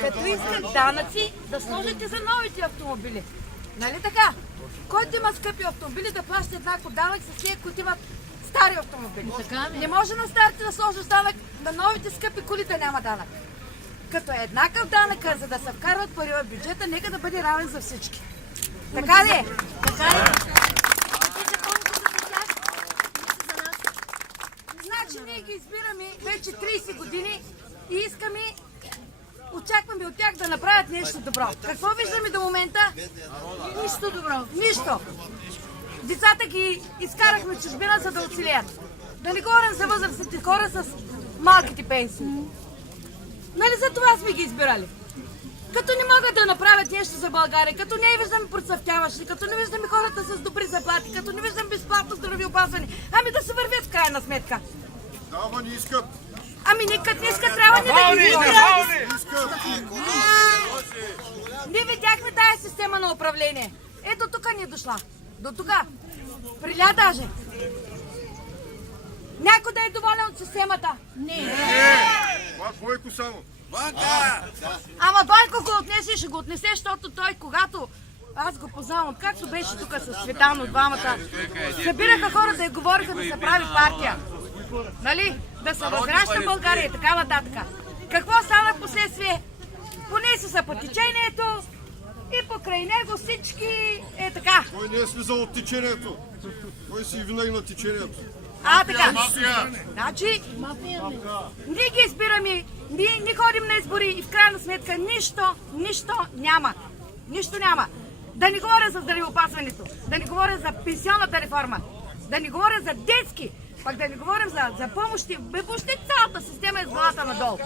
Като искат данъци, да сложите за новите автомобили. Нали така? Който има скъпи автомобили, да плаща еднакво данък с тия, които имат стари автомобили. Не може на старите да сложиш данък, на новите скъпи коли да няма данък. Като е еднакъв данък, за да се вкарват пари в бюджета, нека да бъде равен за всички. Така ли? Така ли? Значи ние ги избираме вече 30 години и искаме, очакваме от тях да направят нещо добро. Какво виждаме до момента? Нищо добро. Нищо. Децата ги изкарахме в чужбина, за да оцелеят. Да не говорим за възрастните хора с малките пенсии. Нали за това сме ги избирали? Като не могат да направят нещо за България, като не виждаме процъфтяващи, като не виждаме хората с добри заплати, като не виждаме безплатно здравеопазване, ами да се вървят в крайна сметка. Да, ама не искат. Ами никът не искат, трябва ни да ги избират. Ние видяхме тая система на управление. Ето тук ни е дошла. До тук. Приля даже. Някой да е доволен от системата? Не. Бойко само. Ама Бойко го отнесе, ще го отнесе, защото той, когато аз го познавам, откакто беше тук с Цветан от двамата, събираха хора да я говориха да се прави партия. Нали? Да се възгражда България и така нататък. Какво стана в последствие? Понеси са по течението и покрай него всички е така. Той не е слизал от течението. Той си винаги на течението. Така. Значи, ние ги избираме, ние ходим на избори и в крайна сметка нищо няма. Нищо няма. Да не говоря за здравеопазването, да не говоря за пенсионната реформа, да не говоря за детски, пак да не говорим за помощи. Въобще цялата система е с главата надолу.